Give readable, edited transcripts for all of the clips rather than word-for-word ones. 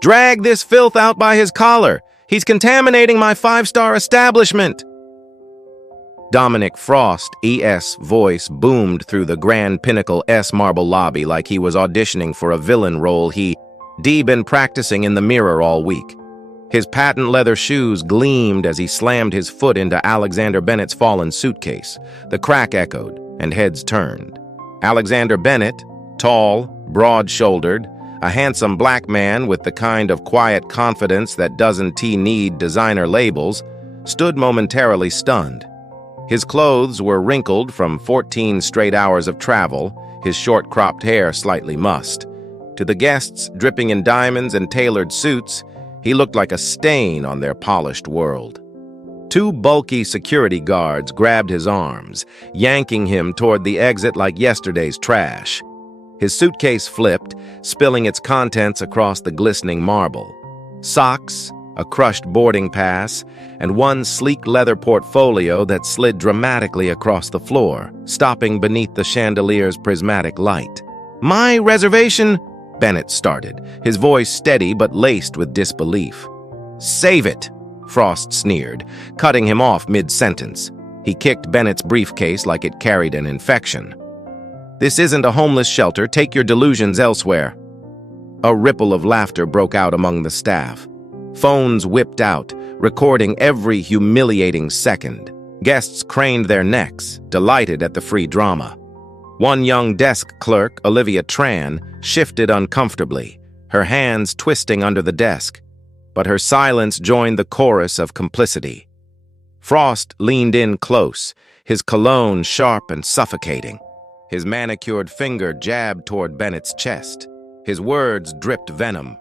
Drag this filth out by his collar. He's contaminating my five-star establishment. Dominic Frost, E.S. voice boomed through the Grand Pinnacle S marble lobby like he was auditioning for a villain role he'd been practicing in the mirror all week. His patent leather shoes gleamed as he slammed his foot into Alexander Bennett's fallen suitcase. The crack echoed, and heads turned. Alexander Bennett, tall, broad-shouldered, a handsome black man with the kind of quiet confidence that doesn't need designer labels, stood momentarily stunned. His clothes were wrinkled from 14 straight hours of travel, his short-cropped hair slightly mussed. To the guests dripping in diamonds and tailored suits, he looked like a stain on their polished world. Two bulky security guards grabbed his arms, yanking him toward the exit like yesterday's trash. His suitcase flipped, spilling its contents across the glistening marble. Socks, a crushed boarding pass, and one sleek leather portfolio that slid dramatically across the floor, stopping beneath the chandelier's prismatic light. "My reservation," Bennett started, his voice steady but laced with disbelief. "Save it," Frost sneered, cutting him off mid-sentence. He kicked Bennett's briefcase like it carried an infection. "This isn't a homeless shelter. Take your delusions elsewhere." A ripple of laughter broke out among the staff. Phones whipped out, recording every humiliating second. Guests craned their necks, delighted at the free drama. One young desk clerk, Olivia Tran, shifted uncomfortably, her hands twisting under the desk, but her silence joined the chorus of complicity. Frost leaned in close, his cologne sharp and suffocating. His manicured finger jabbed toward Bennett's chest. His words dripped venom.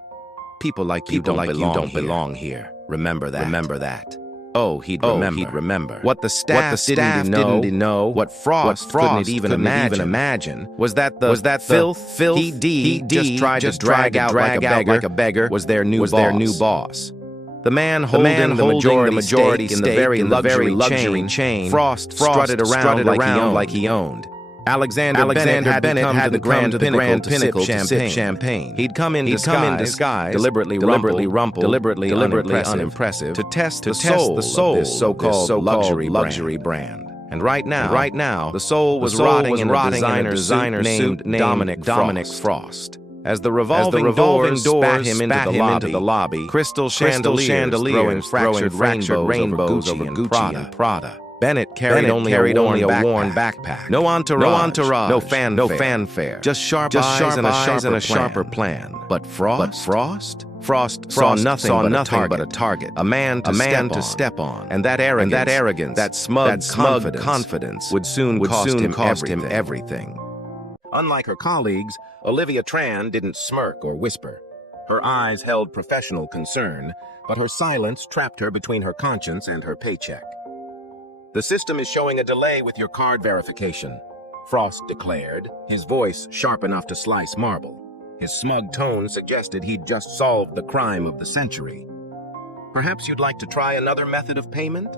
"People like you don't belong here. Remember that. Oh, he'd remember. What the staff didn't know, what Frost couldn't even imagine, was that the filth he just tried to drag out like a beggar was their new boss. The man holding the majority stake in the very luxury chain Frost strutted around like he owned. Alexander Bennett had to come to the Grand Pinnacle to sip champagne. He'd come in disguise, deliberately rumpled, deliberately unimpressive, to test the soul of this so-called luxury brand. And right now, the soul was rotting in a designer suit named Dominic Frost. As the revolving doors spat him into the lobby, crystal chandeliers throwing fractured rainbows over Gucci and Prada. Bennett carried only a worn backpack. No entourage, no fanfare. Just sharp eyes and a sharper plan. But Frost saw nothing but a target. A man to step on. And that arrogance, that smug confidence would soon cost him everything. Unlike her colleagues, Olivia Tran didn't smirk or whisper. Her eyes held professional concern, but her silence trapped her between her conscience and her paycheck. "The system is showing a delay with your card verification," Frost declared, his voice sharp enough to slice marble. His smug tone suggested he'd just solved the crime of the century. "Perhaps you'd like to try another method of payment?"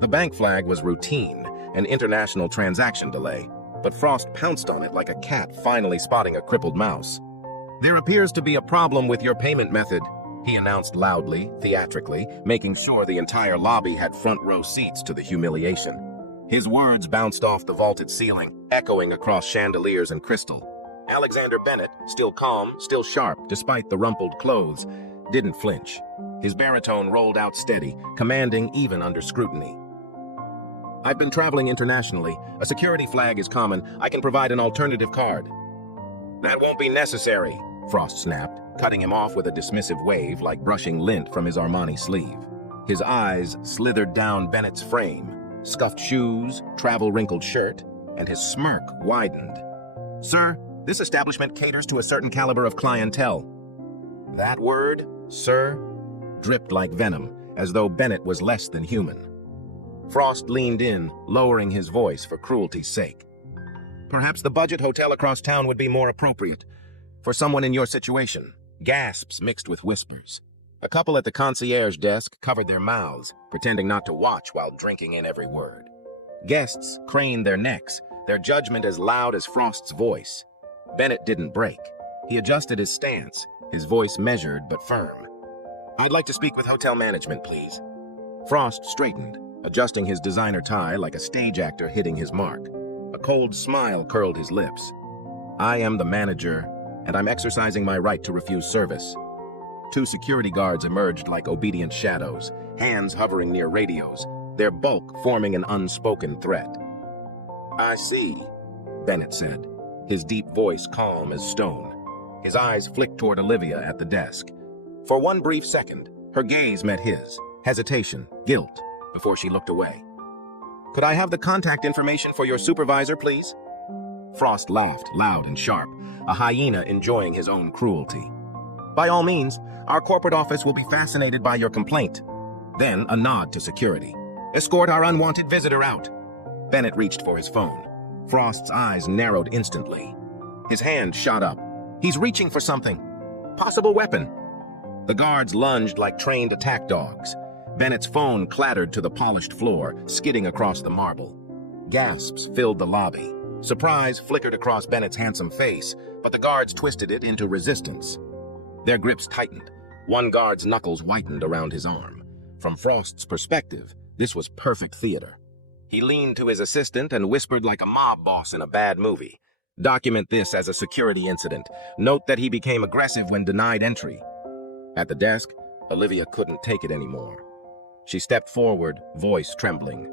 The bank flag was routine, an international transaction delay, but Frost pounced on it like a cat finally spotting a crippled mouse. "There appears to be a problem with your payment method," he announced loudly, theatrically, making sure the entire lobby had front-row seats to the humiliation. His words bounced off the vaulted ceiling, echoing across chandeliers and crystal. Alexander Bennett, still calm, still sharp, despite the rumpled clothes, didn't flinch. His baritone rolled out steady, commanding even under scrutiny. "I've been traveling internationally. A security flag is common. I can provide an alternative card." "That won't be necessary," Frost snapped, cutting him off with a dismissive wave like brushing lint from his Armani sleeve. His eyes slithered down Bennett's frame, scuffed shoes, travel-wrinkled shirt, and his smirk widened. "Sir, this establishment caters to a certain caliber of clientele." That word, "sir," dripped like venom, as though Bennett was less than human. Frost leaned in, lowering his voice for cruelty's sake. "Perhaps the budget hotel across town would be more appropriate for someone in your situation." Gasps mixed with whispers. A couple at the concierge desk covered their mouths, pretending not to watch while drinking in every word. Guests craned their necks, their judgment as loud as Frost's voice. Bennett didn't break. He adjusted his stance, his voice measured but firm. "I'd like to speak with hotel management, please." Frost straightened, adjusting his designer tie like a stage actor hitting his mark. A cold smile curled his lips. "I am the manager, and I'm exercising my right to refuse service." Two security guards emerged like obedient shadows, hands hovering near radios, their bulk forming an unspoken threat. "I see," Bennett said, his deep voice calm as stone. His eyes flicked toward Olivia at the desk. For one brief second, her gaze met his, hesitation, guilt, before she looked away. "Could I have the contact information for your supervisor, please?" Frost laughed, loud and sharp, a hyena enjoying his own cruelty. "By all means, our corporate office will be fascinated by your complaint." Then a nod to security. "Escort our unwanted visitor out." Bennett reached for his phone. Frost's eyes narrowed instantly. His hand shot up. He's reaching for something. Possible weapon. The guards lunged like trained attack dogs. Bennett's phone clattered to the polished floor, skidding across the marble. Gasps filled the lobby. Surprise flickered across Bennett's handsome face, but the guards twisted it into resistance. Their grips tightened. One guard's knuckles whitened around his arm. From Frost's perspective, this was perfect theater. He leaned to his assistant and whispered like a mob boss in a bad movie. "Document this as a security incident. Note that he became aggressive when denied entry." At the desk, Olivia couldn't take it anymore. She stepped forward, voice trembling.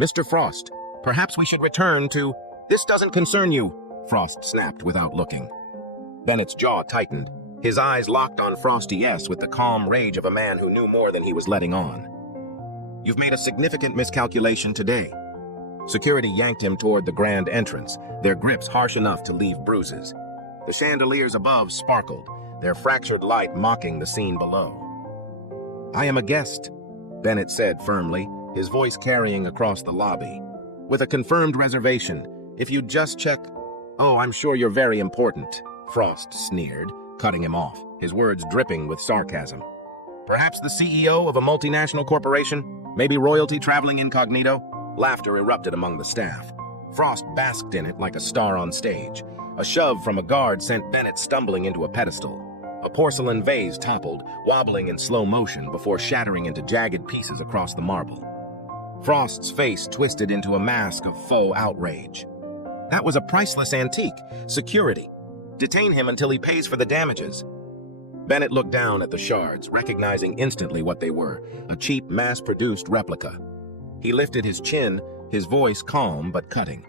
"Mr. Frost, perhaps we should return to—" "This doesn't concern you," Frost snapped without looking. Bennett's jaw tightened. His eyes locked on Frosty S. with the calm rage of a man who knew more than he was letting on. "You've made a significant miscalculation today." Security yanked him toward the grand entrance, their grips harsh enough to leave bruises. The chandeliers above sparkled, their fractured light mocking the scene below. "I am a guest," Bennett said firmly, his voice carrying across the lobby. "With a confirmed reservation. If you'd just check—" "Oh, I'm sure you're very important," Frost sneered, cutting him off, his words dripping with sarcasm. "Perhaps the CEO of a multinational corporation? Maybe royalty traveling incognito?" Laughter erupted among the staff. Frost basked in it like a star on stage. A shove from a guard sent Bennett stumbling into a pedestal. A porcelain vase toppled, wobbling in slow motion before shattering into jagged pieces across the marble. Frost's face twisted into a mask of faux outrage. "That was a priceless antique. Security. Detain him until he pays for the damages." Bennett looked down at the shards, recognizing instantly what they were, a cheap, mass-produced replica. He lifted his chin, his voice calm but cutting.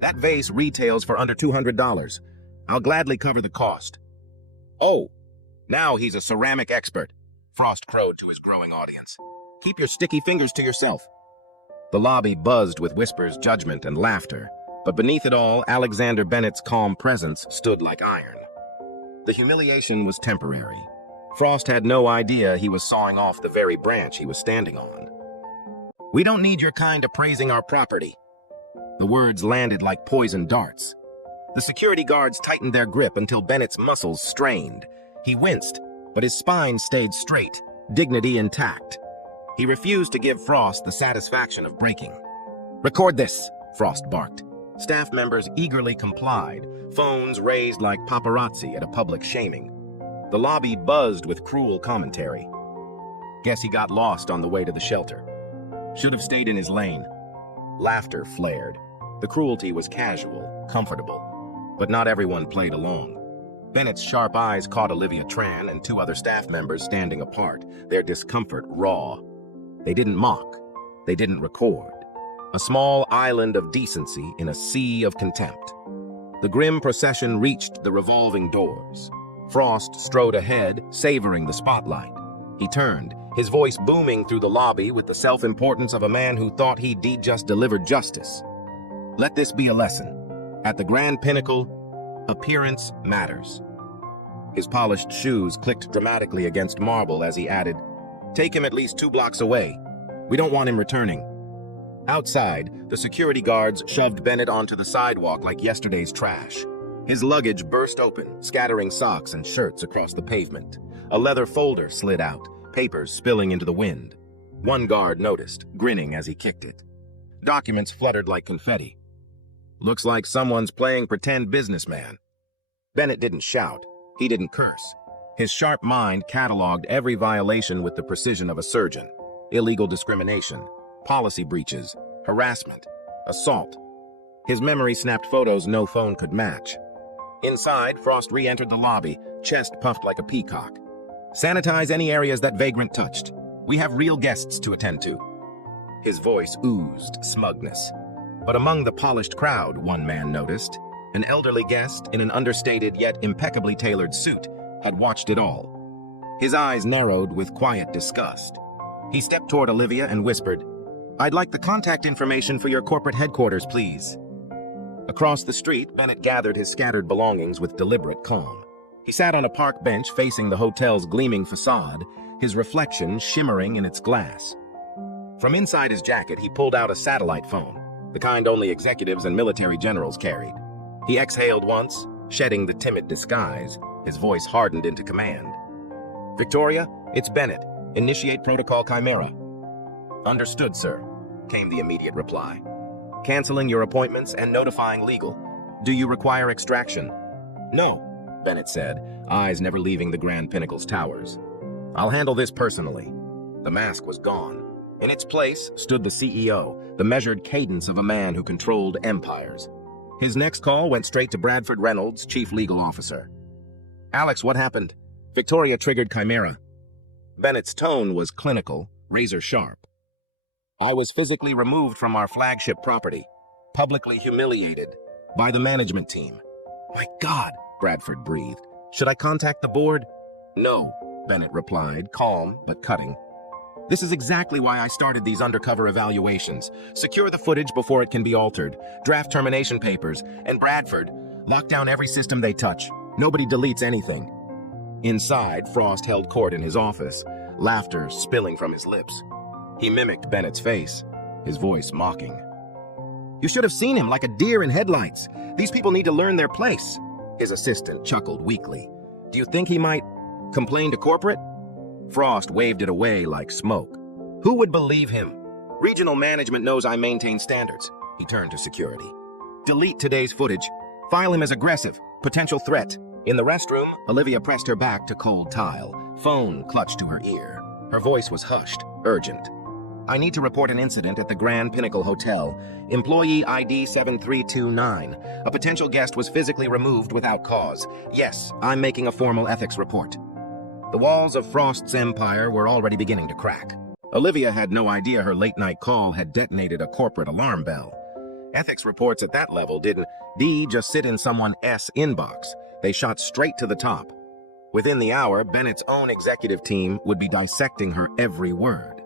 "That vase retails for under $200. I'll gladly cover the cost." "Oh, now he's a ceramic expert," Frost crowed to his growing audience. "Keep your sticky fingers to yourself." The lobby buzzed with whispers, judgment, and laughter, but beneath it all, Alexander Bennett's calm presence stood like iron. The humiliation was temporary. Frost had no idea he was sawing off the very branch he was standing on. "We don't need your kind appraising our property." The words landed like poison darts. The security guards tightened their grip until Bennett's muscles strained. He winced, but his spine stayed straight, dignity intact. He refused to give Frost the satisfaction of breaking. "Record this," Frost barked. Staff members eagerly complied, phones raised like paparazzi at a public shaming. The lobby buzzed with cruel commentary. "Guess he got lost on the way to the shelter. Should have stayed in his lane." Laughter flared. The cruelty was casual, comfortable, but not everyone played along. Bennett's sharp eyes caught Olivia Tran and two other staff members standing apart, their discomfort raw. They didn't mock. They didn't record. A small island of decency in a sea of contempt. The grim procession reached the revolving doors. Frost strode ahead, savoring the spotlight. He turned, his voice booming through the lobby with the self-importance of a man who thought he'd just delivered justice. "Let this be a lesson. At the Grand Pinnacle, appearance matters." His polished shoes clicked dramatically against marble as he added, "Take him at least 2 blocks away. We don't want him returning." Outside, the security guards shoved Bennett onto the sidewalk like yesterday's trash. His luggage burst open, scattering socks and shirts across the pavement. A leather folder slid out, papers spilling into the wind. One guard noticed, grinning as he kicked it. Documents fluttered like confetti. "Looks like someone's playing pretend businessman." Bennett didn't shout. He didn't curse. His sharp mind cataloged every violation with the precision of a surgeon. Illegal discrimination, policy breaches, harassment, assault. His memory snapped photos no phone could match. Inside, Frost re-entered the lobby, chest puffed like a peacock. "Sanitize any areas that vagrant touched. We have real guests to attend to." His voice oozed smugness. But among the polished crowd, one man noticed, an elderly guest in an understated yet impeccably tailored suit had watched it all. His eyes narrowed with quiet disgust. He stepped toward Olivia and whispered, "I'd like the contact information for your corporate headquarters, please." Across the street, Bennett gathered his scattered belongings with deliberate calm. He sat on a park bench facing the hotel's gleaming facade, his reflection shimmering in its glass. From inside his jacket, he pulled out a satellite phone, the kind only executives and military generals carried. He exhaled once, shedding the timid disguise. His voice hardened into command. "Victoria, it's Bennett. Initiate Protocol Chimera." "Understood, sir," came the immediate reply. "Canceling your appointments and notifying legal. Do you require extraction?" "No," Bennett said, eyes never leaving the Grand Pinnacle's towers. "I'll handle this personally." The mask was gone. In its place stood the CEO, the measured cadence of a man who controlled empires. His next call went straight to Bradford Reynolds, Chief Legal Officer. "Alex, what happened?" "Victoria triggered Chimera." Bennett's tone was clinical, razor sharp. "I was physically removed from our flagship property, publicly humiliated, by the management team." "My God," Bradford breathed. "Should I contact the board?" "No," Bennett replied, calm but cutting. "This is exactly why I started these undercover evaluations. Secure the footage before it can be altered. Draft termination papers. And Bradford, lock down every system they touch. Nobody deletes anything." Inside, Frost held court in his office, laughter spilling from his lips. He mimicked Bennett's face, his voice mocking. "You should have seen him like a deer in headlights. These people need to learn their place." His assistant chuckled weakly. "Do you think he might complain to corporate?" Frost waved it away like smoke. "Who would believe him? Regional management knows I maintain standards." He turned to security. "Delete today's footage. File him as aggressive, potential threat." In the restroom, Olivia pressed her back to cold tile, phone clutched to her ear. Her voice was hushed, urgent. "I need to report an incident at the Grand Pinnacle Hotel. Employee ID 7329. A potential guest was physically removed without cause. Yes, I'm making a formal ethics report." The walls of Frost's empire were already beginning to crack. Olivia had no idea her late-night call had detonated a corporate alarm bell. Ethics reports at that level didn't just sit in someone's inbox. They shot straight to the top. Within the hour, Bennett's own executive team would be dissecting her every word.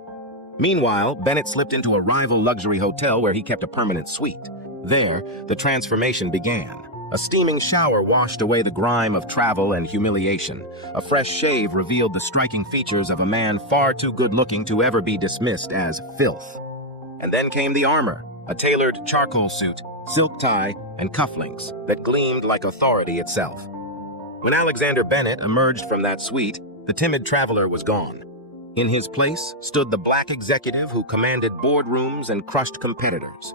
Meanwhile, Bennett slipped into a rival luxury hotel where he kept a permanent suite. There, the transformation began. A steaming shower washed away the grime of travel and humiliation. A fresh shave revealed the striking features of a man far too good-looking to ever be dismissed as filth. And then came the armor, a tailored charcoal suit, silk tie, and cufflinks that gleamed like authority itself. When Alexander Bennett emerged from that suite, the timid traveler was gone. In his place stood the black executive who commanded boardrooms and crushed competitors.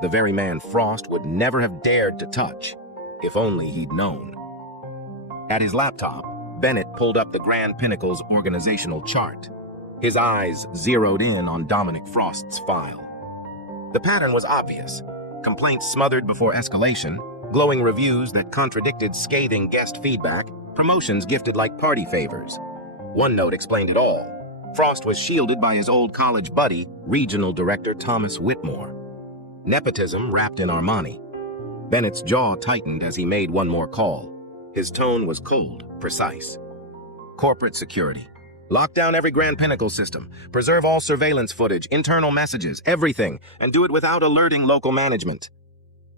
The very man Frost would never have dared to touch, if only he'd known. At his laptop, Bennett pulled up the Grand Pinnacle's organizational chart. His eyes zeroed in on Dominic Frost's file. The pattern was obvious. Complaints smothered before escalation, glowing reviews that contradicted scathing guest feedback, promotions gifted like party favors. One note explained it all. Frost was shielded by his old college buddy, Regional Director Thomas Whitmore. Nepotism wrapped in Armani. Bennett's jaw tightened as he made one more call. His tone was cold, precise. "Corporate security. Lock down every Grand Pinnacle system. Preserve all surveillance footage, internal messages, everything, and do it without alerting local management."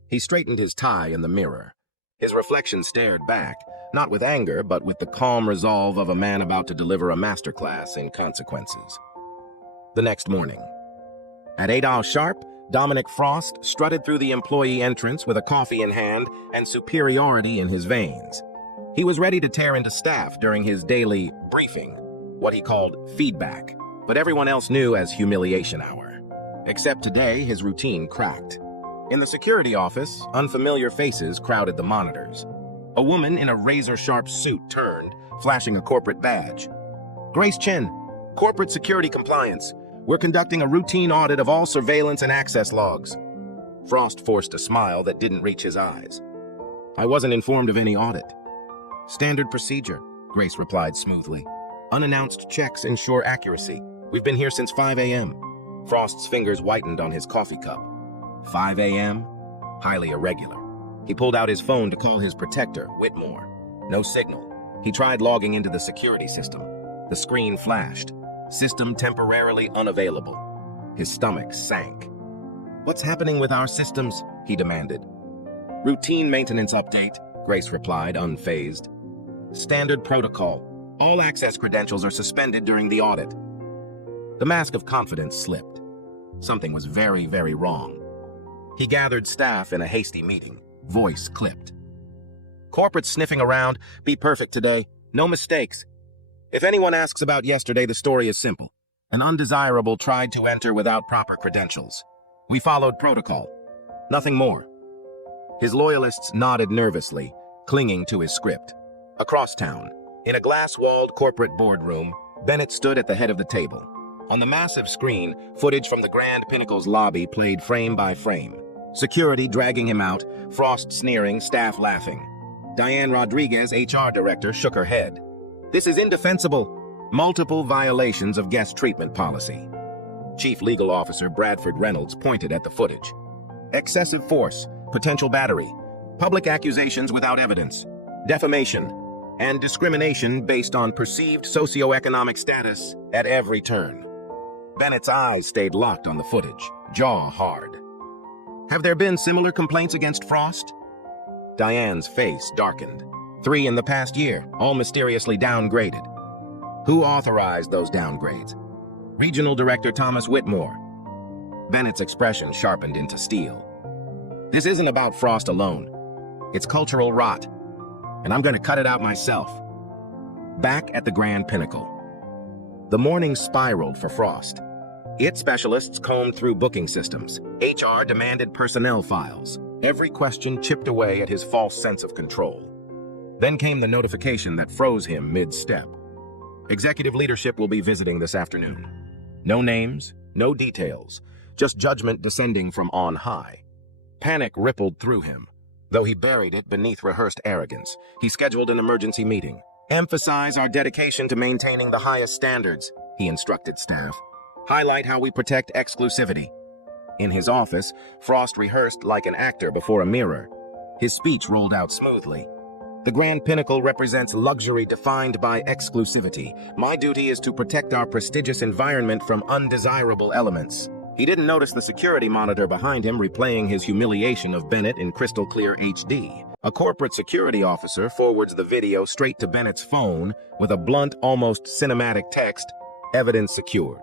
He straightened his tie in the mirror. His reflection stared back, not with anger, but with the calm resolve of a man about to deliver a masterclass in consequences. The next morning. At 8 hours sharp, Dominic Frost strutted through the employee entrance with a coffee in hand and superiority in his veins. He was ready to tear into staff during his daily briefing, what he called feedback, but everyone else knew as humiliation hour. Except today, his routine cracked. In the security office, unfamiliar faces crowded the monitors. A woman in a razor-sharp suit turned, flashing a corporate badge. Grace Chin, corporate security compliance. We're conducting a routine audit of all surveillance and access logs. Frost forced a smile that didn't reach his eyes. I wasn't informed of any audit. Standard procedure, Grace replied smoothly. Unannounced checks ensure accuracy. We've been here since 5 a.m. Frost's fingers whitened on his coffee cup. 5 a.m.? Highly irregular. He pulled out his phone to call his protector, Whitmore. No signal. He tried logging into the security system. The screen flashed. System temporarily unavailable. His stomach sank. What's happening with our systems? He demanded. Routine maintenance update, Grace replied, unfazed. Standard protocol. All access credentials are suspended during the audit. The mask of confidence slipped. Something was very, very wrong. He gathered staff in a hasty meeting. Voice clipped. Corporate sniffing around. Be perfect today. No mistakes. If anyone asks about yesterday, the story is simple. An undesirable tried to enter without proper credentials. We followed protocol. Nothing more. His loyalists nodded nervously, clinging to his script. Across town, in a glass-walled corporate boardroom, Bennett stood at the head of the table. On the massive screen, footage from the Grand Pinnacle's lobby played frame by frame. Security dragging him out, Frost sneering, staff laughing. Diane Rodriguez, HR director, shook her head. This is indefensible. Multiple violations of guest treatment policy. Chief Legal Officer Bradford Reynolds pointed at the footage. Excessive force, potential battery, public accusations without evidence, defamation, and discrimination based on perceived socioeconomic status at every turn. Bennett's eyes stayed locked on the footage, jaw hard. Have there been similar complaints against Frost? Diane's face darkened. 3 in the past year, all mysteriously downgraded. Who authorized those downgrades? Regional Director Thomas Whitmore. Bennett's expression sharpened into steel. This isn't about Frost alone. It's cultural rot. And I'm going to cut it out myself. Back at the Grand Pinnacle. The morning spiraled for Frost. Its specialists combed through booking systems. HR demanded personnel files. Every question chipped away at his false sense of control. Then came the notification that froze him mid-step. Executive leadership will be visiting this afternoon. No names, no details, just judgment descending from on high. Panic rippled through him. Though he buried it beneath rehearsed arrogance, he scheduled an emergency meeting. Emphasize our dedication to maintaining the highest standards, he instructed staff. Highlight how we protect exclusivity. In his office, Frost rehearsed like an actor before a mirror. His speech rolled out smoothly. The Grand Pinnacle represents luxury defined by exclusivity. My duty is to protect our prestigious environment from undesirable elements. He didn't notice the security monitor behind him replaying his humiliation of Bennett in crystal clear HD. A corporate security officer forwards the video straight to Bennett's phone with a blunt, almost cinematic text, "Evidence secured."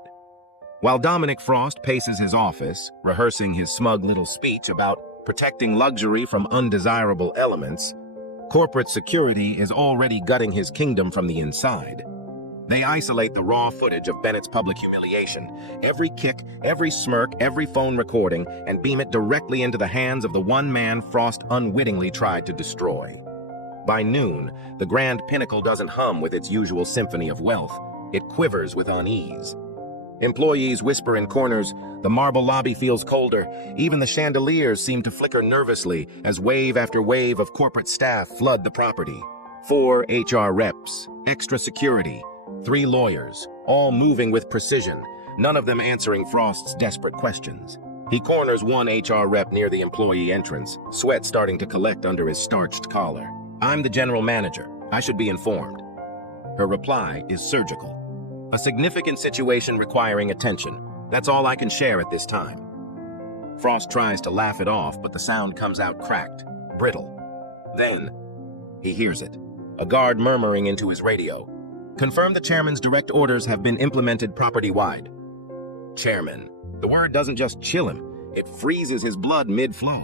While Dominic Frost paces his office, rehearsing his smug little speech about protecting luxury from undesirable elements, corporate security is already gutting his kingdom from the inside. They isolate the raw footage of Bennett's public humiliation, every kick, every smirk, every phone recording, and beam it directly into the hands of the one man Frost unwittingly tried to destroy. By noon, the Grand Pinnacle doesn't hum with its usual symphony of wealth. It quivers with unease. Employees whisper in corners, the marble lobby feels colder, even the chandeliers seem to flicker nervously as wave after wave of corporate staff flood the property. 4 HR reps, extra security, 3 lawyers, all moving with precision, none of them answering Frost's desperate questions. He corners one HR rep near the employee entrance, sweat starting to collect under his starched collar. "I'm the general manager. I should be informed." Her reply is surgical. "A significant situation requiring attention. That's all I can share at this time." Frost tries to laugh it off, but the sound comes out cracked, brittle. Then, he hears it, a guard murmuring into his radio. "Confirm the chairman's direct orders have been implemented property-wide." Chairman. The word doesn't just chill him, it freezes his blood mid-flow.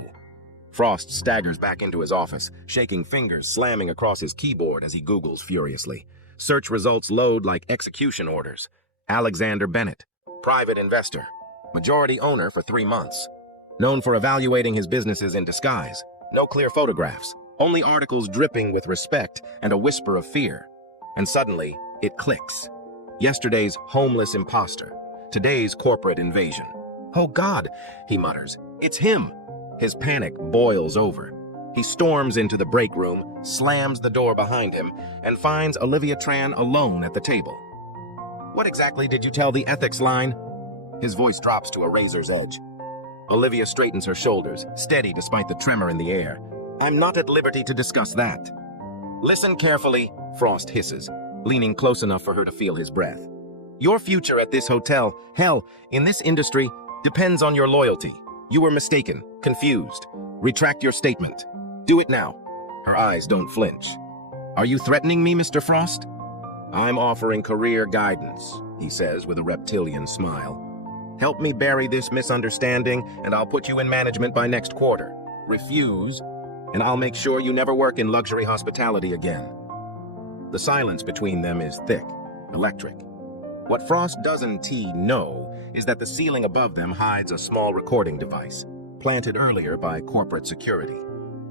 Frost staggers back into his office, shaking fingers slamming across his keyboard as he Googles furiously. Search results load like execution orders. Alexander Bennett, private investor, majority owner for 3 months. Known for evaluating his businesses in disguise. No clear photographs, only articles dripping with respect and a whisper of fear. And suddenly, it clicks. Yesterday's homeless imposter, today's corporate invasion. "Oh God," he mutters, "it's him." His panic boils over. He storms into the break room, slams the door behind him, and finds Olivia Tran alone at the table. "What exactly did you tell the ethics line?" His voice drops to a razor's edge. Olivia straightens her shoulders, steady despite the tremor in the air. "I'm not at liberty to discuss that." "Listen carefully," Frost hisses, leaning close enough for her to feel his breath. "Your future at this hotel, hell, in this industry, depends on your loyalty. You were mistaken, confused. Retract your statement. Do it now." Her eyes don't flinch. "Are you threatening me, Mr. Frost?" "I'm offering career guidance," he says with a reptilian smile. "Help me bury this misunderstanding, and I'll put you in management by next quarter. Refuse, and I'll make sure you never work in luxury hospitality again." The silence between them is thick, electric. What Frost doesn't know is that the ceiling above them hides a small recording device, planted earlier by corporate security.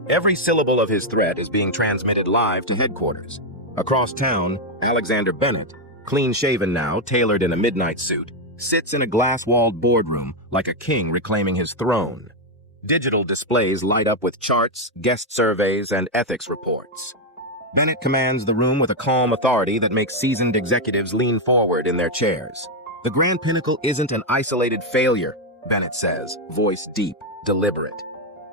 Every syllable of his threat is being transmitted live to headquarters. Across town, Alexander Bennett, clean-shaven now, tailored in a midnight suit, sits in a glass-walled boardroom like a king reclaiming his throne. Digital displays light up with charts, guest surveys, and ethics reports. Bennett commands the room with a calm authority that makes seasoned executives lean forward in their chairs. "The Grand Pinnacle isn't an isolated failure," Bennett says, voice deep, deliberate.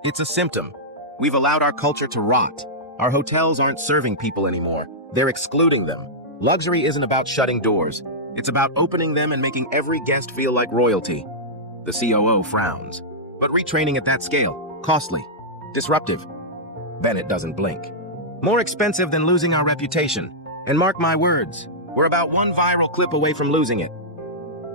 "It's a symptom. We've allowed our culture to rot. Our hotels aren't serving people anymore. They're excluding them. Luxury isn't about shutting doors. It's about opening them and making every guest feel like royalty." The COO frowns. "But retraining at that scale, costly, disruptive." Bennett doesn't blink. "More expensive than losing our reputation. And mark my words, we're about one viral clip away from losing it."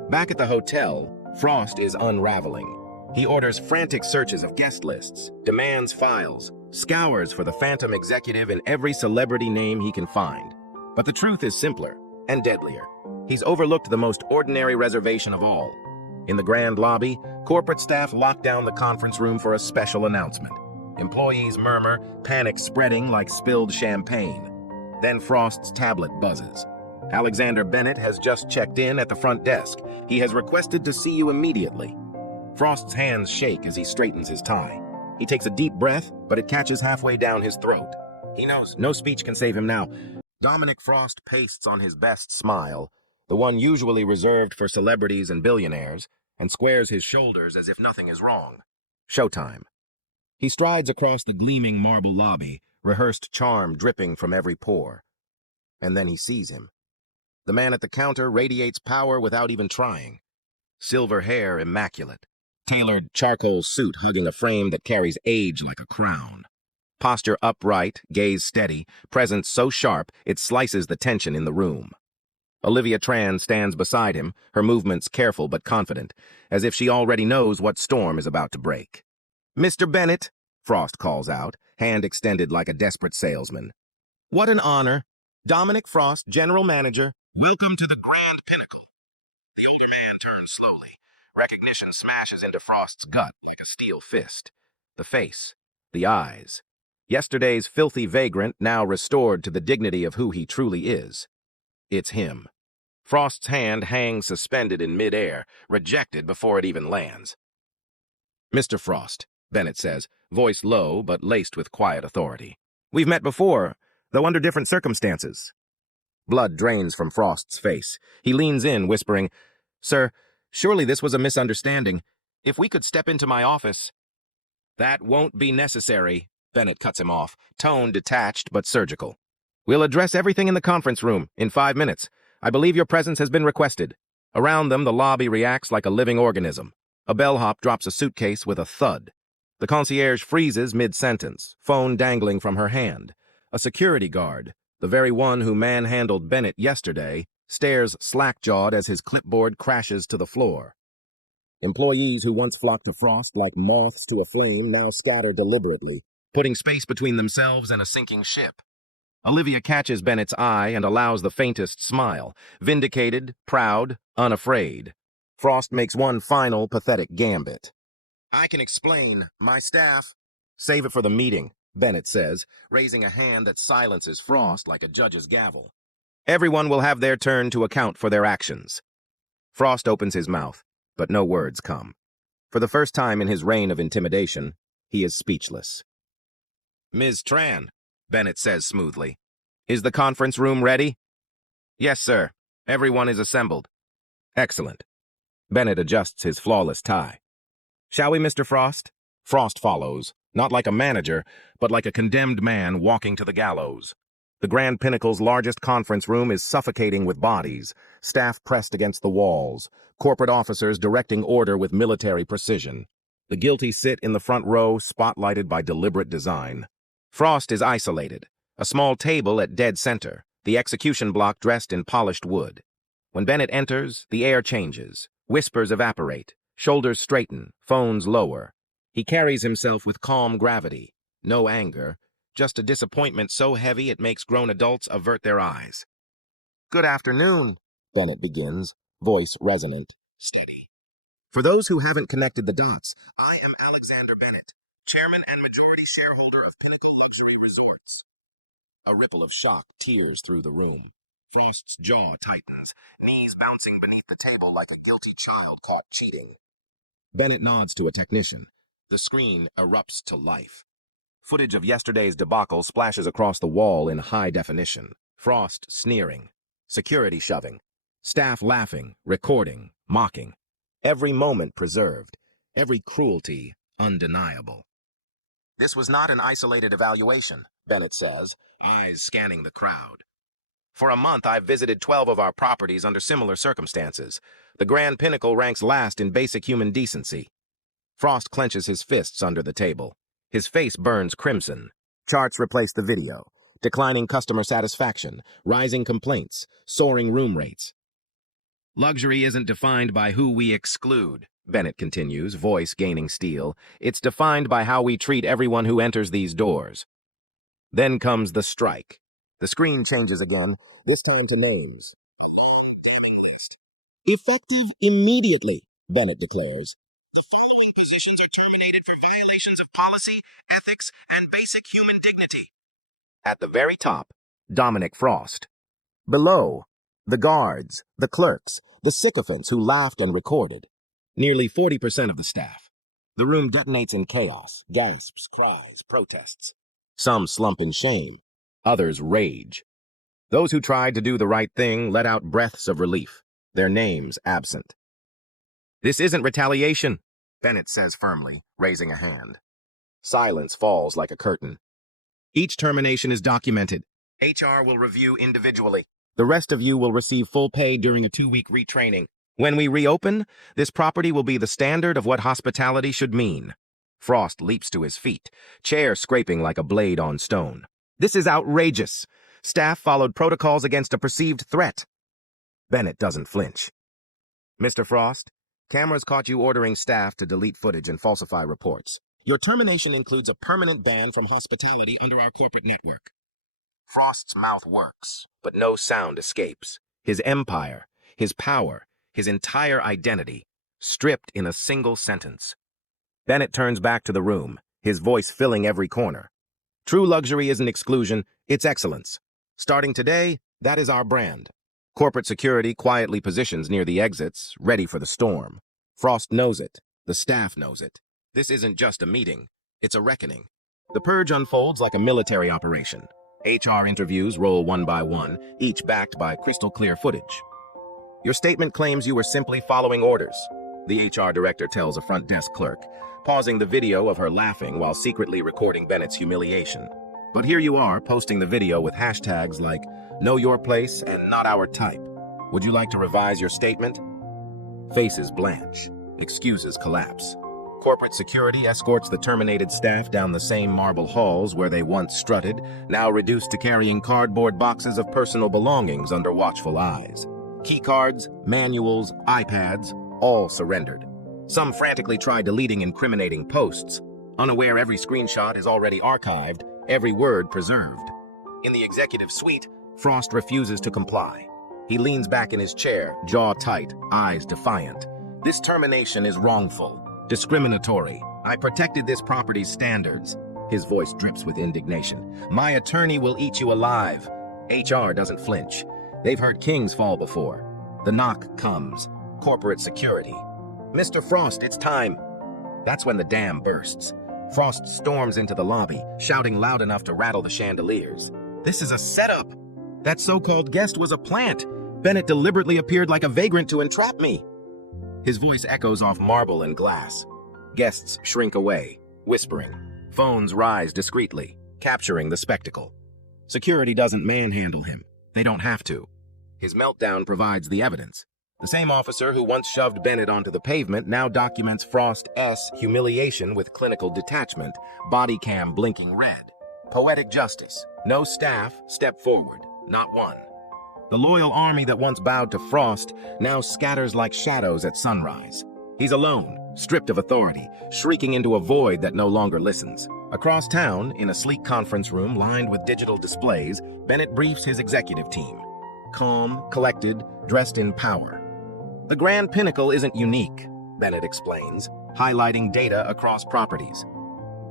Back at the hotel, Frost is unraveling. He orders frantic searches of guest lists, demands files, scours for the phantom executive in every celebrity name he can find. But the truth is simpler and deadlier. He's overlooked the most ordinary reservation of all. In the grand lobby, corporate staff lock down the conference room for a special announcement. Employees murmur, panic spreading like spilled champagne. Then Frost's tablet buzzes. "Alexander Bennett has just checked in at the front desk. He has requested to see you immediately." Frost's hands shake as he straightens his tie. He takes a deep breath, but it catches halfway down his throat. He knows no speech can save him now. Dominic Frost pastes on his best smile, the one usually reserved for celebrities and billionaires, and squares his shoulders as if nothing is wrong. Showtime. He strides across the gleaming marble lobby, rehearsed charm dripping from every pore. And then he sees him. The man at the counter radiates power without even trying. Silver hair immaculate. Tailored charcoal suit hugging a frame that carries age like a crown. Posture upright, gaze steady, presence so sharp it slices the tension in the room. Olivia Tran stands beside him, her movements careful but confident, as if she already knows what storm is about to break. "Mr. Bennett," Frost calls out, hand extended like a desperate salesman. "What an honor. Dominic Frost, general manager." "Welcome to the Grand Pinnacle." The older man turns slowly. Recognition smashes into Frost's gut like a steel fist. The face, the eyes. Yesterday's filthy vagrant now restored to the dignity of who he truly is. It's him. Frost's hand hangs suspended in midair, rejected before it even lands. "Mr. Frost," Bennett says, voice low but laced with quiet authority. "We've met before, though under different circumstances." Blood drains from Frost's face. He leans in, whispering, "Sir, surely this was a misunderstanding. If we could step into my office—" "That won't be necessary," Bennett cuts him off, tone detached but surgical. "We'll address everything in the conference room in 5 minutes. I believe your presence has been requested." Around them, the lobby reacts like a living organism. A bellhop drops a suitcase with a thud. The concierge freezes mid-sentence, phone dangling from her hand. A security guard, the very one who manhandled Bennett yesterday, stares slack-jawed as his clipboard crashes to the floor. Employees who once flocked to Frost like moths to a flame now scatter deliberately, putting space between themselves and a sinking ship. Olivia catches Bennett's eye and allows the faintest smile, vindicated, proud, unafraid. Frost makes one final, pathetic gambit. "I can explain. My staff—" "Save it for the meeting," Bennett says, raising a hand that silences Frost like a judge's gavel. Everyone will have their turn to account for their actions. Frost opens his mouth, but no words come. For the first time in his reign of intimidation, he is speechless. Ms. Tran, Bennett says smoothly, is the conference room ready? Yes, sir. Everyone is assembled. Excellent. Bennett adjusts his flawless tie. Shall we, Mr. Frost? Frost follows, not like a manager, but like a condemned man walking to the gallows. The Grand Pinnacle's largest conference room is suffocating with bodies, staff pressed against the walls, corporate officers directing order with military precision. The guilty sit in the front row, spotlighted by deliberate design. Frost is isolated, a small table at dead center, the execution block dressed in polished wood. When Bennett enters, the air changes, whispers evaporate, shoulders straighten, phones lower. He carries himself with calm gravity, no anger, just a disappointment so heavy it makes grown adults avert their eyes. Good afternoon, Bennett begins, voice resonant, steady. For those who haven't connected the dots, I am Alexander Bennett, chairman and majority shareholder of Pinnacle Luxury Resorts. A ripple of shock tears through the room. Frost's jaw tightens, knees bouncing beneath the table like a guilty child caught cheating. Bennett nods to a technician. The screen erupts to life. Footage of yesterday's debacle splashes across the wall in high definition. Frost sneering, security shoving, staff laughing, recording, mocking. Every moment preserved, every cruelty undeniable. This was not an isolated evaluation, Bennett says, eyes scanning the crowd. For a month, I've visited 12 of our properties under similar circumstances. The Grand Pinnacle ranks last in basic human decency. Frost clenches his fists under the table. His face burns crimson. Charts replace the video. Declining customer satisfaction, rising complaints, soaring room rates. Luxury isn't defined by who we exclude, Bennett continues, voice gaining steel. It's defined by how we treat everyone who enters these doors. Then comes the strike. The screen changes again, this time to names. A long diamond list. Effective immediately, Bennett declares. The following positions are terminated for violations of policy, ethics, and basic human dignity. At the very top, Dominic Frost. Below, the guards, the clerks, the sycophants who laughed and recorded. Nearly 40% of the staff. The room detonates in chaos, gasps, cries, protests. Some slump in shame. Others rage. Those who tried to do the right thing let out breaths of relief, their names absent. This isn't retaliation, Bennett says firmly, raising a hand. Silence falls like a curtain. Each termination is documented. HR will review individually. The rest of you will receive full pay during a 2-week retraining. When we reopen, this property will be the standard of what hospitality should mean. Frost leaps to his feet, chair scraping like a blade on stone. This is outrageous. Staff followed protocols against a perceived threat. Bennett doesn't flinch. Mr. Frost, cameras caught you ordering staff to delete footage and falsify reports. Your termination includes a permanent ban from hospitality under our corporate network. Frost's mouth works, but no sound escapes. His empire, his power, his entire identity, stripped in a single sentence. Bennett turns back to the room, his voice filling every corner. True luxury isn't exclusion, it's excellence. Starting today, that is our brand. Corporate security quietly positions near the exits, ready for the storm. Frost knows it. The staff knows it. This isn't just a meeting, it's a reckoning. The purge unfolds like a military operation. HR interviews roll one by one, each backed by crystal-clear footage. Your statement claims you were simply following orders, the HR director tells a front desk clerk, pausing the video of her laughing while secretly recording Bennett's humiliation. But here you are, posting the video with hashtags like Know Your Place and Not Our Type. Would you like to revise your statement? Faces blanch. Excuses collapse. Corporate security escorts the terminated staff down the same marble halls where they once strutted, now reduced to carrying cardboard boxes of personal belongings under watchful eyes. Keycards, manuals, iPads, all surrendered. Some frantically try deleting incriminating posts, unaware every screenshot is already archived, every word preserved. In the executive suite, Frost refuses to comply. He leans back in his chair, jaw tight, eyes defiant. This termination is wrongful, discriminatory. I protected this property's standards. His voice drips with indignation. "My attorney will eat you alive." HR doesn't flinch. They've heard kings fall before. The knock comes. Corporate security. "Mr. Frost, it's time." That's when the dam bursts. Frost storms into the lobby, shouting loud enough to rattle the chandeliers. "This is a setup. That so-called guest was a plant. Bennett deliberately appeared like a vagrant to entrap me." His voice echoes off marble and glass. Guests shrink away, whispering. Phones rise discreetly, capturing the spectacle. Security doesn't manhandle him. They don't have to. His meltdown provides the evidence. The same officer who once shoved Bennett onto the pavement now documents Frost's humiliation with clinical detachment, body cam blinking red. Poetic justice. No staff step forward, not one. The loyal army that once bowed to Frost now scatters like shadows at sunrise. He's alone, stripped of authority, shrieking into a void that no longer listens. Across town, in a sleek conference room lined with digital displays, Bennett briefs his executive team. Calm, collected, dressed in power. "The Grand Pinnacle isn't unique," Bennett explains, highlighting data across properties.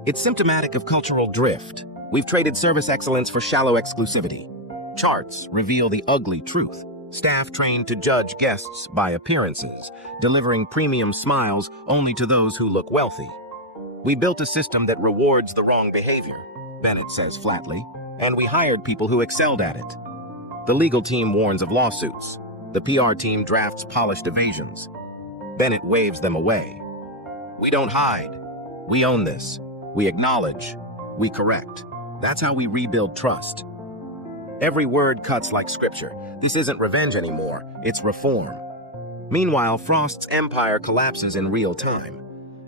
"It's symptomatic of cultural drift. We've traded service excellence for shallow exclusivity. Charts reveal the ugly truth. Staff trained to judge guests by appearances, delivering premium smiles only to those who look wealthy. We built a system that rewards the wrong behavior," Bennett says flatly, "and we hired people who excelled at it." The legal team warns of lawsuits. The PR team drafts polished evasions. Bennett waves them away. "We don't hide. We own this. We acknowledge. We correct. That's how we rebuild trust." Every word cuts like scripture. This isn't revenge anymore. It's reform. Meanwhile, Frost's empire collapses in real time.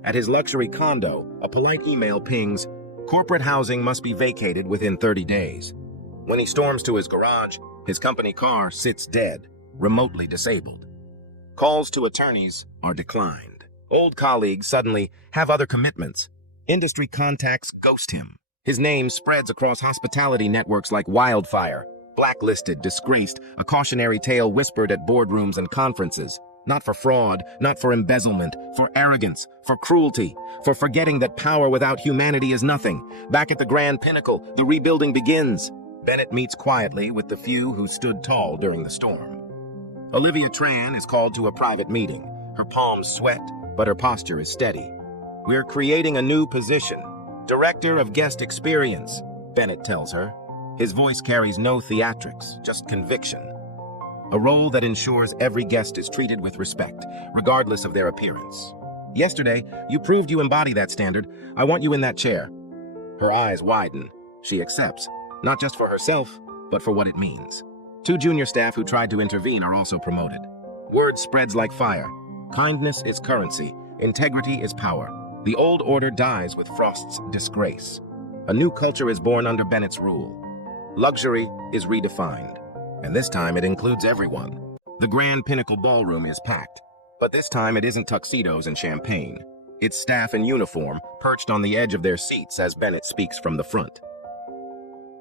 At his luxury condo, a polite email pings, "Corporate housing must be vacated within 30 days. When he storms to his garage, his company car sits dead, remotely disabled. Calls to attorneys are declined. Old colleagues suddenly have other commitments. Industry contacts ghost him. His name spreads across hospitality networks like wildfire. Blacklisted, disgraced, a cautionary tale whispered at boardrooms and conferences. Not for fraud, not for embezzlement, for arrogance, for cruelty, for forgetting that power without humanity is nothing. Back at the Grand Pinnacle, the rebuilding begins. Bennett meets quietly with the few who stood tall during the storm. Olivia Tran is called to a private meeting. Her palms sweat, but her posture is steady. "We're creating a new position. Director of Guest Experience," Bennett tells her. His voice carries no theatrics, just conviction. A role that ensures every guest is treated with respect, regardless of their appearance. "Yesterday, you proved you embody that standard. I want you in that chair." Her eyes widen. She accepts, not just for herself, but for what it means. 2 junior staff who tried to intervene are also promoted. Word spreads like fire. Kindness is currency. Integrity is power. The old order dies with Frost's disgrace. A new culture is born under Bennett's rule. Luxury is redefined, and this time it includes everyone. The Grand Pinnacle ballroom is packed, but this time it isn't tuxedos and champagne. It's staff in uniform, perched on the edge of their seats as Bennett speaks from the front.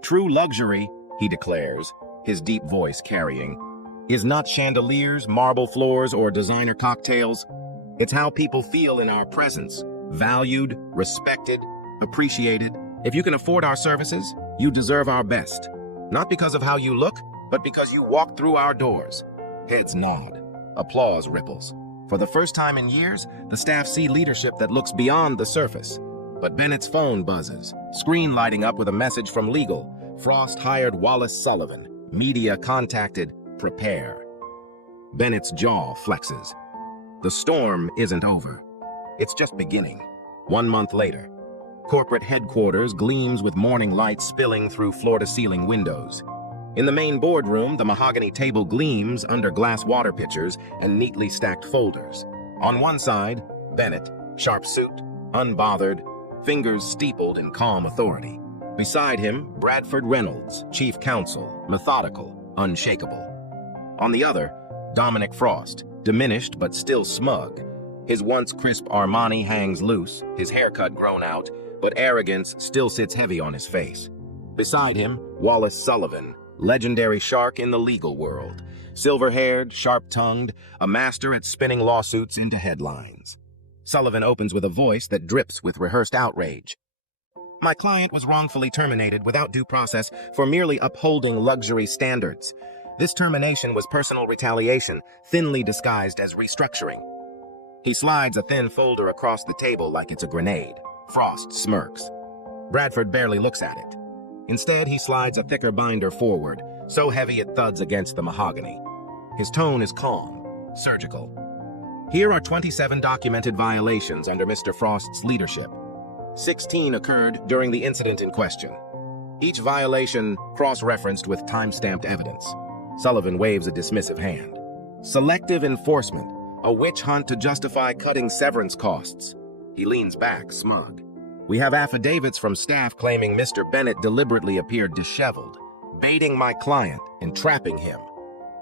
"True luxury," he declares, his deep voice carrying, "is not chandeliers, marble floors, or designer cocktails. It's how people feel in our presence. Valued, respected, appreciated. If you can afford our services, you deserve our best. Not because of how you look, but because you walk through our doors." Heads nod. Applause ripples. For the first time in years, the staff see leadership that looks beyond the surface. But Bennett's phone buzzes, screen lighting up with a message from legal. Frost hired Wallace Sullivan. Media contacted. Prepare. Bennett's jaw flexes. The storm isn't over. It's just beginning. 1 month later, corporate headquarters gleams with morning light spilling through floor-to-ceiling windows. In the main boardroom, the mahogany table gleams under glass water pitchers and neatly stacked folders. On one side, Bennett, sharp suit, unbothered, fingers steepled in calm authority. Beside him, Bradford Reynolds, chief counsel, methodical, unshakable. On the other, Dominic Frost, diminished but still smug. His once crisp Armani hangs loose, his haircut grown out, but arrogance still sits heavy on his face. Beside him, Wallace Sullivan, legendary shark in the legal world. Silver-haired, sharp-tongued, a master at spinning lawsuits into headlines. Sullivan opens with a voice that drips with rehearsed outrage. My client was wrongfully terminated without due process for merely upholding luxury standards. This termination was personal retaliation, thinly disguised as restructuring. He slides a thin folder across the table like it's a grenade. Frost smirks. Bradford barely looks at it. Instead, he slides a thicker binder forward, so heavy it thuds against the mahogany. His tone is calm, surgical. Here are 27 documented violations under Mr. Frost's leadership. 16 occurred during the incident in question. Each violation cross-referenced with time-stamped evidence. Sullivan waves a dismissive hand. Selective enforcement, a witch hunt to justify cutting severance costs. He leans back, smug. We have affidavits from staff claiming Mr. Bennett deliberately appeared disheveled, baiting my client, entrapping him.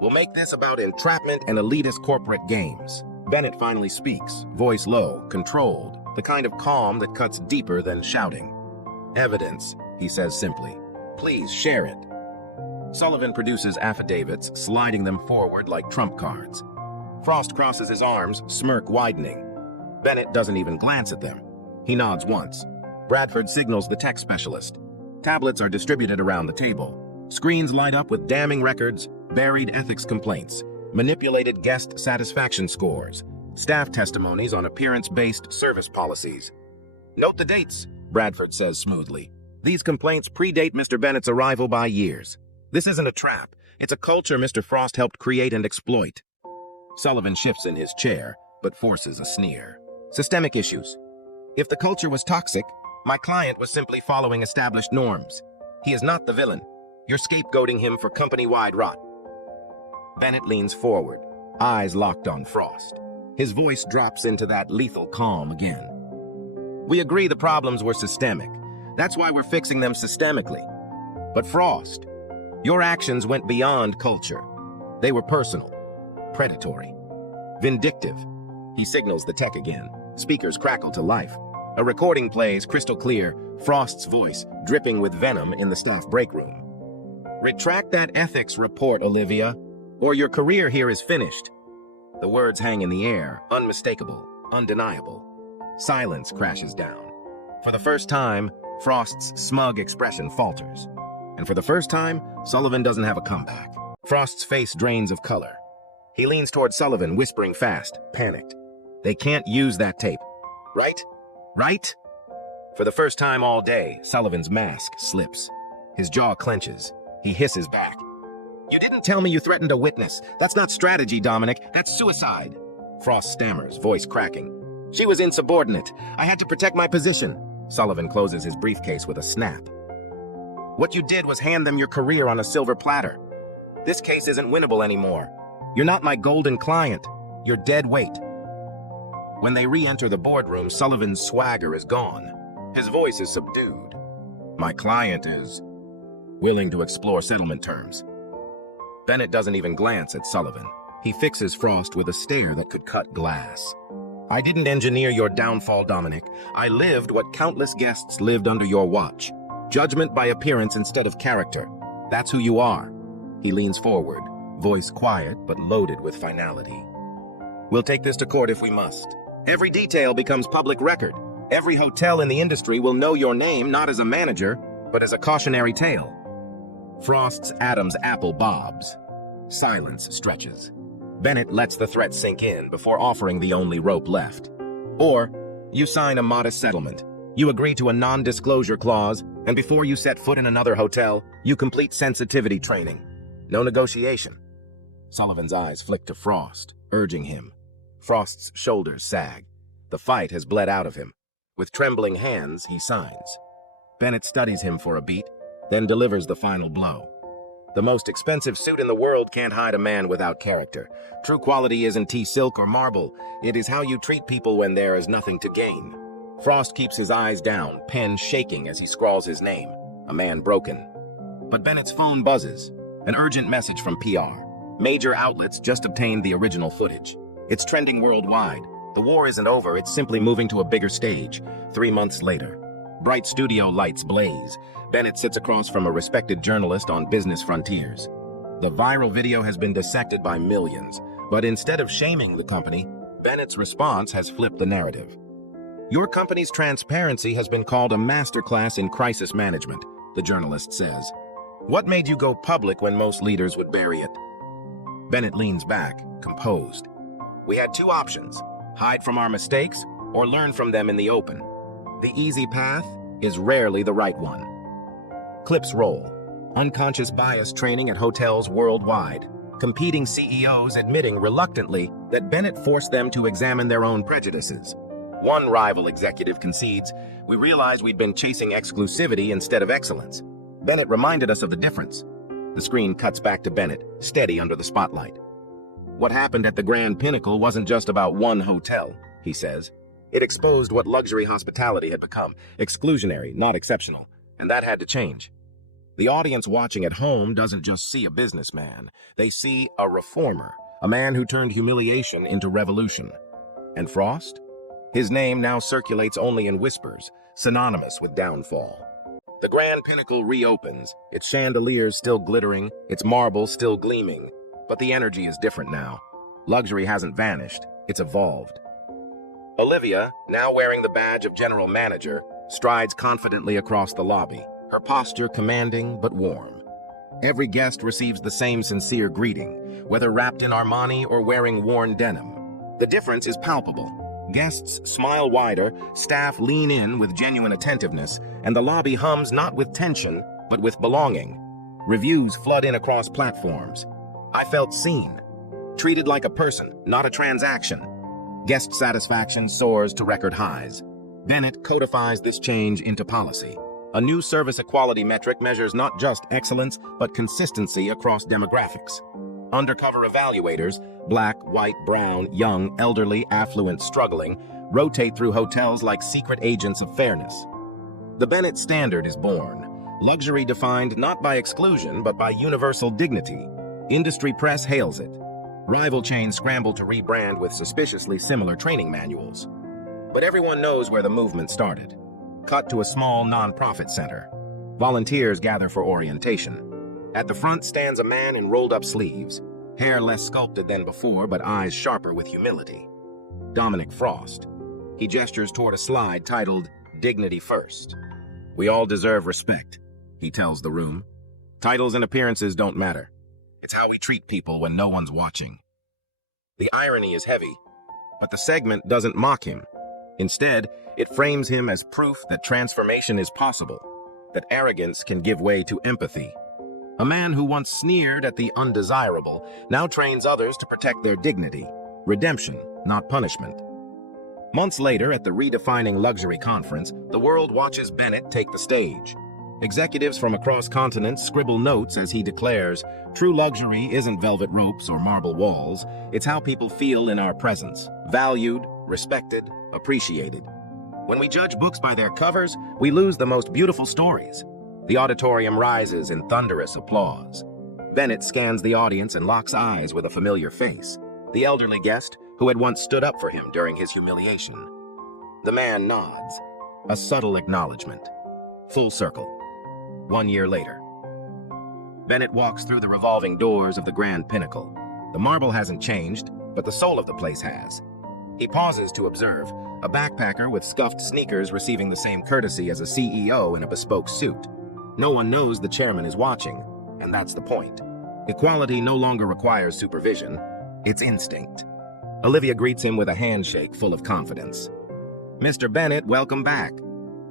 We'll make this about entrapment and elitist corporate games. Bennett finally speaks, voice low, controlled, the kind of calm that cuts deeper than shouting. Evidence, he says simply. Please share it. Sullivan produces affidavits, sliding them forward like trump cards. Frost crosses his arms, smirk widening. Bennett doesn't even glance at them. He nods once. Bradford signals the tech specialist. Tablets are distributed around the table. Screens light up with damning records, buried ethics complaints, manipulated guest satisfaction scores, staff testimonies on appearance-based service policies. Note the dates, Bradford says smoothly. These complaints predate Mr. Bennett's arrival by years. This isn't a trap. It's a culture Mr. Frost helped create and exploit. Sullivan shifts in his chair, but forces a sneer. Systemic issues. If the culture was toxic, my client was simply following established norms. He is not the villain. You're scapegoating him for company-wide rot. Bennett leans forward, eyes locked on Frost. His voice drops into that lethal calm again. We agree the problems were systemic. That's why we're fixing them systemically. But Frost, your actions went beyond culture. They were personal, predatory, vindictive. He signals the tech again. Speakers crackle to life. A recording plays crystal clear, Frost's voice dripping with venom in the staff break room. Retract that ethics report, Olivia, or your career here is finished. The words hang in the air, unmistakable, undeniable. Silence crashes down. For the first time, Frost's smug expression falters. And for the first time, Sullivan doesn't have a comeback. Frost's face drains of color. He leans toward Sullivan, whispering fast, panicked. They can't use that tape. Right? Right? For the first time all day, Sullivan's mask slips. His jaw clenches. He hisses back. You didn't tell me you threatened a witness. That's not strategy, Dominic. That's suicide. Frost stammers, voice cracking. She was insubordinate. I had to protect my position. Sullivan closes his briefcase with a snap. What you did was hand them your career on a silver platter. This case isn't winnable anymore. You're not my golden client. You're dead weight. When they re-enter the boardroom, Sullivan's swagger is gone. His voice is subdued. My client is willing to explore settlement terms. Bennett doesn't even glance at Sullivan. He fixes Frost with a stare that could cut glass. I didn't engineer your downfall, Dominic. I lived what countless guests lived under your watch. Judgment by appearance instead of character. That's who you are. He leans forward, voice quiet but loaded with finality. We'll take this to court if we must. Every detail becomes public record. Every hotel in the industry will know your name not as a manager, but as a cautionary tale. Frost's Adam's apple bobs. Silence stretches. Bennett lets the threat sink in before offering the only rope left. Or, you sign a modest settlement. You agree to a non-disclosure clause, and before you set foot in another hotel, you complete sensitivity training. No negotiation. Sullivan's eyes flick to Frost, urging him. Frost's shoulders sag. The fight has bled out of him. With trembling hands, he signs. Bennett studies him for a beat, then delivers the final blow. The most expensive suit in the world can't hide a man without character. True quality isn't tea silk or marble. It is how you treat people when there is nothing to gain. Frost keeps his eyes down, pen shaking as he scrawls his name. A man broken. But Bennett's phone buzzes. An urgent message from PR. Major outlets just obtained the original footage. It's trending worldwide. The war isn't over, it's simply moving to a bigger stage. 3 months later. Bright studio lights blaze. Bennett sits across from a respected journalist on Business Frontiers. The viral video has been dissected by millions, but instead of shaming the company, Bennett's response has flipped the narrative. Your company's transparency has been called a masterclass in crisis management, the journalist says. What made you go public when most leaders would bury it? Bennett leans back, composed. We had two options: hide from our mistakes or learn from them in the open. The easy path is rarely the right one. Clips roll. Unconscious bias training at hotels worldwide. Competing CEOs admitting reluctantly that Bennett forced them to examine their own prejudices. One rival executive concedes, "We realized we'd been chasing exclusivity instead of excellence." Bennett reminded us of the difference. The screen cuts back to Bennett, steady under the spotlight. What happened at the Grand Pinnacle wasn't just about one hotel, he says. It exposed what luxury hospitality had become, exclusionary, not exceptional, and that had to change. The audience watching at home doesn't just see a businessman. They see a reformer, a man who turned humiliation into revolution. And Frost? His name now circulates only in whispers, synonymous with downfall. The Grand Pinnacle reopens, its chandeliers still glittering, its marble still gleaming. But the energy is different now. Luxury hasn't vanished, it's evolved. Olivia, now wearing the badge of general manager, strides confidently across the lobby, her posture commanding but warm. Every guest receives the same sincere greeting, whether wrapped in Armani or wearing worn denim. The difference is palpable. Guests smile wider, staff lean in with genuine attentiveness, and the lobby hums not with tension, but with belonging. Reviews flood in across platforms. I felt seen, treated like a person, not a transaction. Guest satisfaction soars to record highs. Bennett codifies this change into policy. A new service equality metric measures not just excellence, but consistency across demographics. Undercover evaluators, black, white, brown, young, elderly, affluent, struggling, rotate through hotels like secret agents of fairness. The Bennett standard is born, luxury defined not by exclusion, but by universal dignity. Industry press hails it. Rival chains scramble to rebrand with suspiciously similar training manuals. But everyone knows where the movement started. Cut to a small non-profit center. Volunteers gather for orientation. At the front stands a man in rolled-up sleeves, hair less sculpted than before, but eyes sharper with humility. Dominic Frost. He gestures toward a slide titled, "Dignity First." "We all deserve respect," he tells the room. "Titles and appearances don't matter. It's how we treat people when no one's watching." The irony is heavy, but the segment doesn't mock him. Instead, it frames him as proof that transformation is possible, that arrogance can give way to empathy. A man who once sneered at the undesirable now trains others to protect their dignity. Redemption, not punishment. Months later, at the Redefining Luxury Conference, the world watches Bennett take the stage. Executives from across continents scribble notes as he declares, "True luxury isn't velvet ropes or marble walls. It's how people feel in our presence, valued, respected, appreciated." When we judge books by their covers, we lose the most beautiful stories. The auditorium rises in thunderous applause. Bennett scans the audience and locks eyes with a familiar face, the elderly guest who had once stood up for him during his humiliation. The man nods, a subtle acknowledgement. Full circle. 1 year later. Bennett walks through the revolving doors of the Grand Pinnacle. The marble hasn't changed, but the soul of the place has. He pauses to observe, a backpacker with scuffed sneakers receiving the same courtesy as a CEO in a bespoke suit. No one knows the chairman is watching, and that's the point. Equality no longer requires supervision, it's instinct. Olivia greets him with a handshake full of confidence. "Mr. Bennett, welcome back.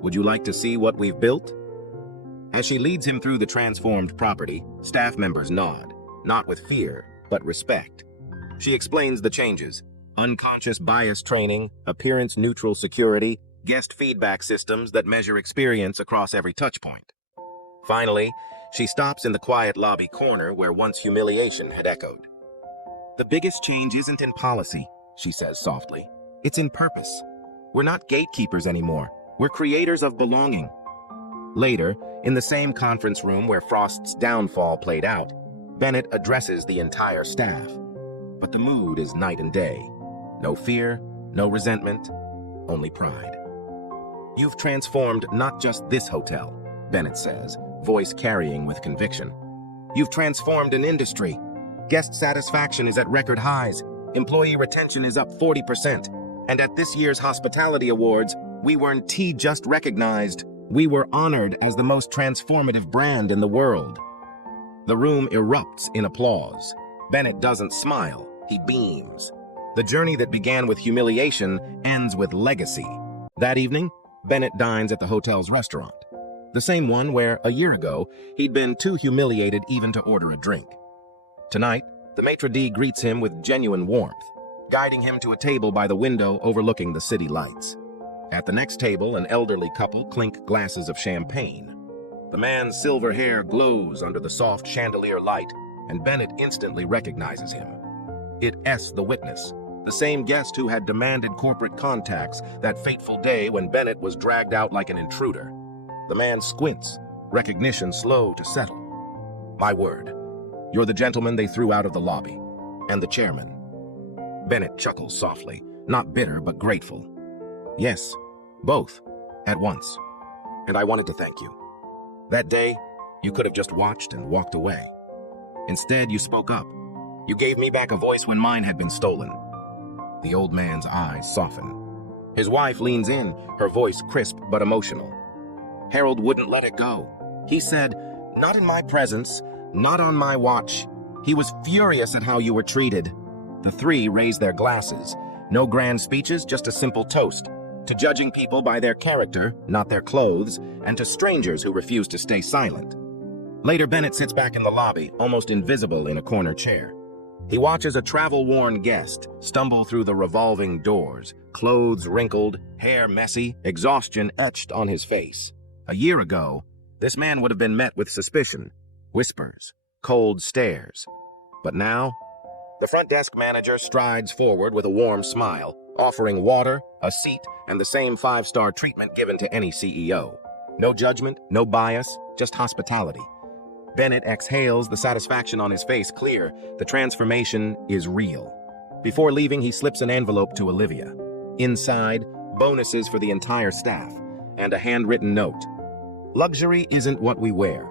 Would you like to see what we've built?" As she leads him through the transformed property, staff members nod, not with fear, but respect. She explains the changes: unconscious bias training, appearance-neutral security, guest feedback systems that measure experience across every touchpoint. Finally, she stops in the quiet lobby corner where once humiliation had echoed. "The biggest change isn't in policy," she says softly. "It's in purpose. We're not gatekeepers anymore. We're creators of belonging." Later, in the same conference room where Frost's downfall played out, Bennett addresses the entire staff. But the mood is night and day. No fear, no resentment, only pride. "You've transformed not just this hotel," Bennett says, voice carrying with conviction. "You've transformed an industry. Guest satisfaction is at record highs. Employee retention is up 40%. And at this year's Hospitality Awards, We weren't just recognized. We were honored as the most transformative brand in the world. The room erupts in applause. Bennett doesn't smile, he beams. The journey that began with humiliation ends with legacy. That evening, Bennett dines at the hotel's restaurant. The same one where, a year ago, he'd been too humiliated even to order a drink. Tonight, the maitre d' greets him with genuine warmth, guiding him to a table by the window overlooking the city lights. At the next table, an elderly couple clink glasses of champagne. The man's silver hair glows under the soft chandelier light, and Bennett instantly recognizes him. It's the witness, the same guest who had demanded corporate contacts that fateful day when Bennett was dragged out like an intruder. The man squints, recognition slow to settle. My word, you're the gentleman they threw out of the lobby, and the chairman. Bennett chuckles softly, not bitter but grateful. Yes, both, at once. And I wanted to thank you. That day, you could have just watched and walked away. Instead, you spoke up. You gave me back a voice when mine had been stolen. The old man's eyes soften. His wife leans in, her voice crisp but emotional. Harold wouldn't let it go. He said, "Not in my presence, not on my watch." He was furious at how you were treated. The three raised their glasses. No grand speeches, just a simple toast. To judging people by their character, not their clothes, and to strangers who refuse to stay silent. Later, Bennett sits back in the lobby, almost invisible in a corner chair. He watches a travel-worn guest stumble through the revolving doors, clothes wrinkled, hair messy, exhaustion etched on his face. A year ago, this man would have been met with suspicion, whispers, cold stares. But now, the front desk manager strides forward with a warm smile, offering water, a seat, and the same 5-star treatment given to any CEO. No judgment, no bias, just hospitality. Bennett exhales, the satisfaction on his face clear. The transformation is real. Before leaving, he slips an envelope to Olivia. Inside, bonuses for the entire staff, and a handwritten note. Luxury isn't what we wear.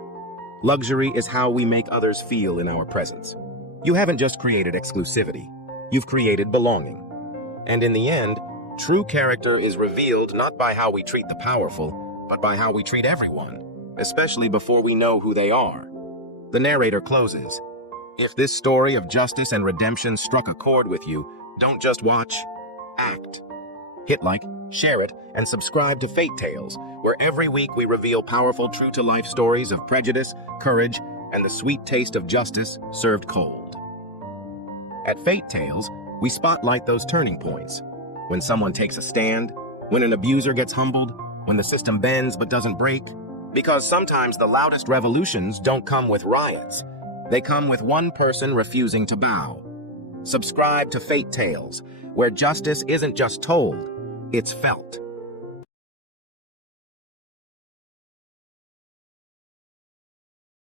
Luxury is how we make others feel in our presence. You haven't just created exclusivity, you've created belonging. And in the end, true character is revealed not by how we treat the powerful, but by how we treat everyone, especially before we know who they are. The narrator closes. If this story of justice and redemption struck a chord with you, don't just watch, act. Hit like, share it, and subscribe to Fate Tales, where every week we reveal powerful true-to-life stories of prejudice, courage, and the sweet taste of justice served cold. At Fate Tales, we spotlight those turning points. When someone takes a stand, when an abuser gets humbled, when the system bends but doesn't break. Because sometimes the loudest revolutions don't come with riots. They come with one person refusing to bow. Subscribe to Fate Tales, where justice isn't just told, it's felt.